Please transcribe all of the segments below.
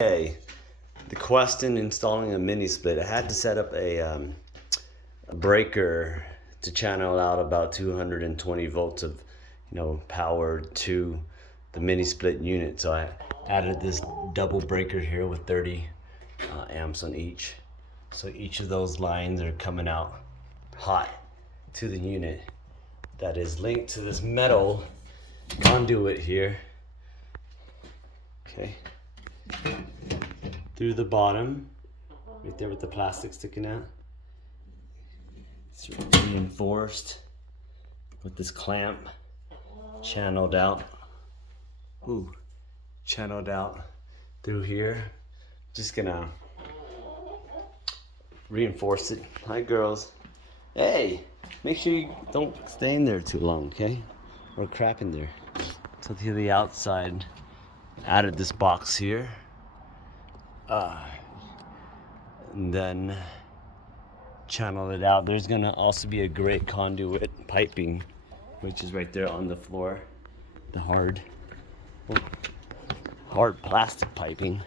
Okay, the question installing a mini split. I had to set up a breaker to channel out about 220 volts of power to the mini split unit. So I added this double breaker here with 30 amps on each. So each of those lines are coming out hot to the unit that is linked to this metal conduit here. Okay. Through the bottom, right there with the plastic sticking out. It's reinforced with this clamp channeled out. Channeled out through here. Just gonna reinforce it. Hi girls. Hey, make sure you don't stay in there too long, okay? Or crap in there. So to the outside, added this box here. And then channel it out. There's gonna also be a great conduit piping, which is right there on the floor. The hard plastic piping,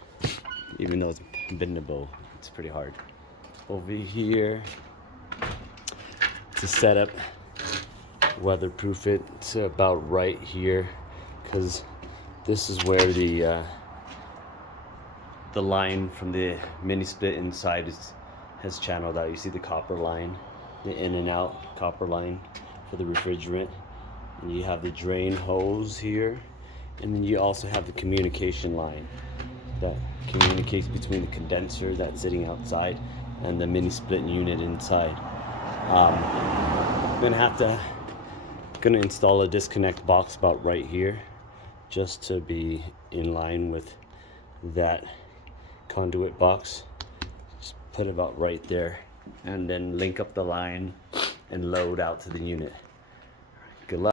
even though it's bendable, it's pretty hard. Over here to set up, weatherproof it to about right here, because this is where the line from the mini split inside has channeled out. You see the copper line, the in and out copper line for the refrigerant, and you have the drain hose here, and then you also have the communication line that communicates between the condenser that's sitting outside and the mini split unit inside. I'm gonna install a disconnect box about right here, just to be in line with that conduit box. Just put it about right there, and then link up the line and load out to the unit.